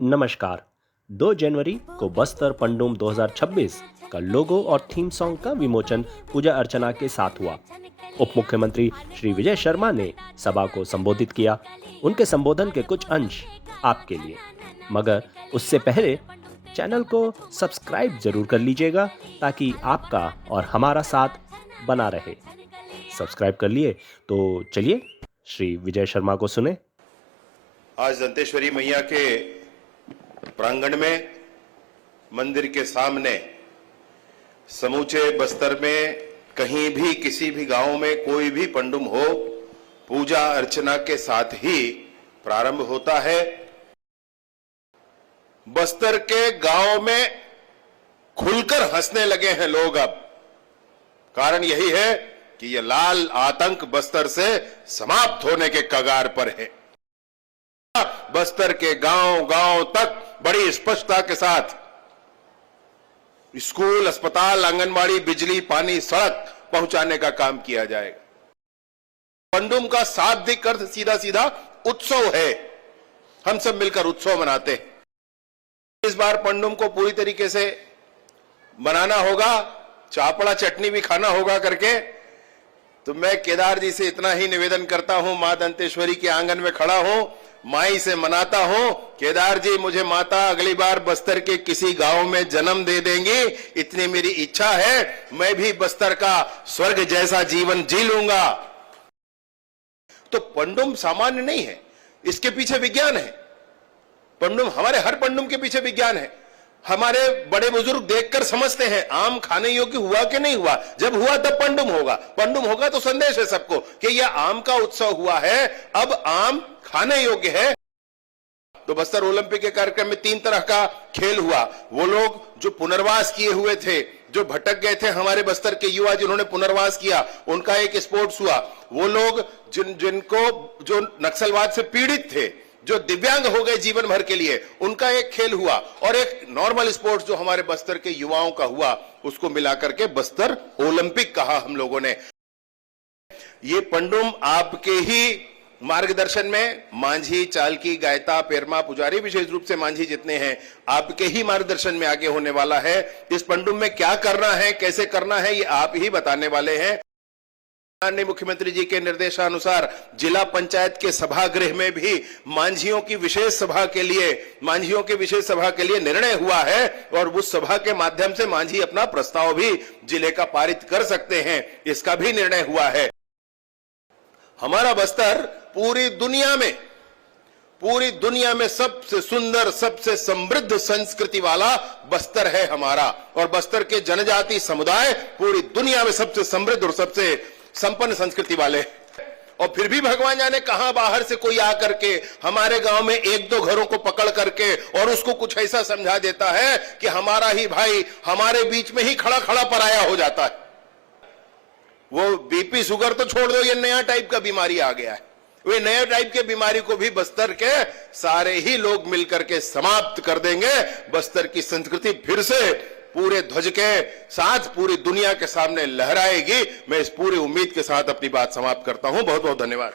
नमस्कार। 2 जनवरी को बस्तर पंडुम 2026 का लोगो और थीम सॉन्ग का विमोचन पूजा अर्चना के साथ हुआ। उप मुख्यमंत्री श्री विजय शर्मा ने सभा को संबोधित किया। उनके संबोधन के कुछ अंश आपके लिए, मगर उससे पहले चैनल को सब्सक्राइब जरूर कर लीजिएगा ताकि आपका और हमारा साथ बना रहे। सब्सक्राइब कर लिए तो चलिए श्री विजय शर्मा को सुने। आज दंतेश्वरी मैया के प्रांगण में, मंदिर के सामने, समूचे बस्तर में कहीं भी किसी भी गांव में कोई भी पंडुम हो, पूजा अर्चना के साथ ही प्रारंभ होता है। बस्तर के गांव में खुलकर हंसने लगे हैं लोग अब। कारण यही है कि यह लाल आतंक बस्तर से समाप्त होने के कगार पर है। बस्तर के गांव गांव तक बड़ी स्पष्टता के साथ स्कूल, अस्पताल, आंगनबाड़ी, बिजली, पानी, सड़क पहुंचाने का काम किया जाएगा। पंडुम का शाब्दिक अर्थ सीधा सीधा उत्सव है। हम सब मिलकर उत्सव मनाते हैं। इस बार पंडुम को पूरी तरीके से मनाना होगा, चापड़ा चटनी भी खाना होगा करके। तो मैं केदार जी से इतना ही निवेदन करता हूं, मां दंतेश्वरी के आंगन में खड़ा हूं, माई से मनाता हूं, केदार जी मुझे माता अगली बार बस्तर के किसी गांव में जन्म दे देंगी, इतनी मेरी इच्छा है। मैं भी बस्तर का स्वर्ग जैसा जीवन जी लूंगा। तो पंडुम सामान्य नहीं है, इसके पीछे विज्ञान है। पंडुम, हमारे हर पंडुम के पीछे विज्ञान है। हमारे बड़े बुजुर्ग देखकर समझते हैं आम खाने योग्य हुआ कि नहीं हुआ। जब हुआ तब पंडुम होगा। पंडुम होगा तो संदेश है सबको कि यह आम का उत्सव हुआ है, अब आम खाने योग्य है। तो बस्तर ओलंपिक के कार्यक्रम में 3 तरह का खेल हुआ। वो लोग जो पुनर्वास किए हुए थे, जो भटक गए थे, हमारे बस्तर के युवा जिन्होंने पुनर्वास किया, उनका एक स्पोर्ट्स हुआ। वो लोग जिनको जो नक्सलवाद से पीड़ित थे, जो दिव्यांग हो गए जीवन भर के लिए, उनका एक खेल हुआ। और एक नॉर्मल स्पोर्ट्स जो हमारे बस्तर के युवाओं का हुआ, उसको मिलाकर के बस्तर ओलंपिक कहा हम लोगों ने। ये पंडुम आपके ही मार्गदर्शन में, मांझी, चालकी, गायता, पेरमा, पुजारी, विशेष रूप से मांझी जितने हैं, आपके ही मार्गदर्शन में आगे होने वाला है। इस पंडुम में क्या करना है, कैसे करना है, ये आप ही बताने वाले हैं। माननीय मुख्यमंत्री जी के निर्देशानुसार जिला पंचायत के सभागृह में भी मांझियों की विशेष सभा के लिए निर्णय हुआ है। और उस सभा के माध्यम से मांझी अपना प्रस्ताव भी जिले का पारित कर सकते हैं, इसका भी निर्णय हुआ है। हमारा बस्तर पूरी दुनिया में सबसे सुंदर, सबसे समृद्ध संस्कृति वाला बस्तर है हमारा। और बस्तर के जनजाति समुदाय पूरी दुनिया में सबसे समृद्ध और सबसे संपन्न संस्कृति वाले। और फिर भी भगवान जाने कहां बाहर से कोई आकर के हमारे गांव में 1-2 घरों को पकड़ करके और उसको कुछ ऐसा समझा देता है कि हमारा ही भाई हमारे बीच में ही खड़ा खड़ा पराया हो जाता है। वो बीपी, शुगर तो छोड़ दो, ये नया टाइप का बीमारी आ गया है। वे नए टाइप के बीमारी को भी बस्तर के सारे ही लोग मिलकर के समाप्त कर देंगे। बस्तर की संस्कृति फिर से पूरे ध्वज के साथ पूरी दुनिया के सामने लहराएगी। मैं इस पूरी उम्मीद के साथ अपनी बात समाप्त करता हूं। बहुत बहुत धन्यवाद।